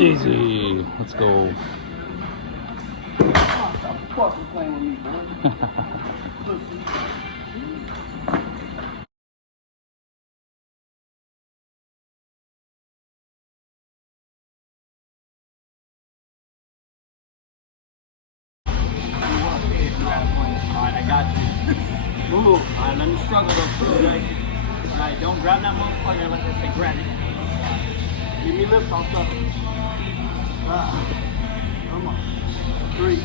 Easy. Let's go. Stop fucking playing with me, man. Alright, I got you. Move. Alright, let me struggle though. Alright, don't grab that motherfucker like I say grab it. Give me lift, I'll stop. Come on. 3.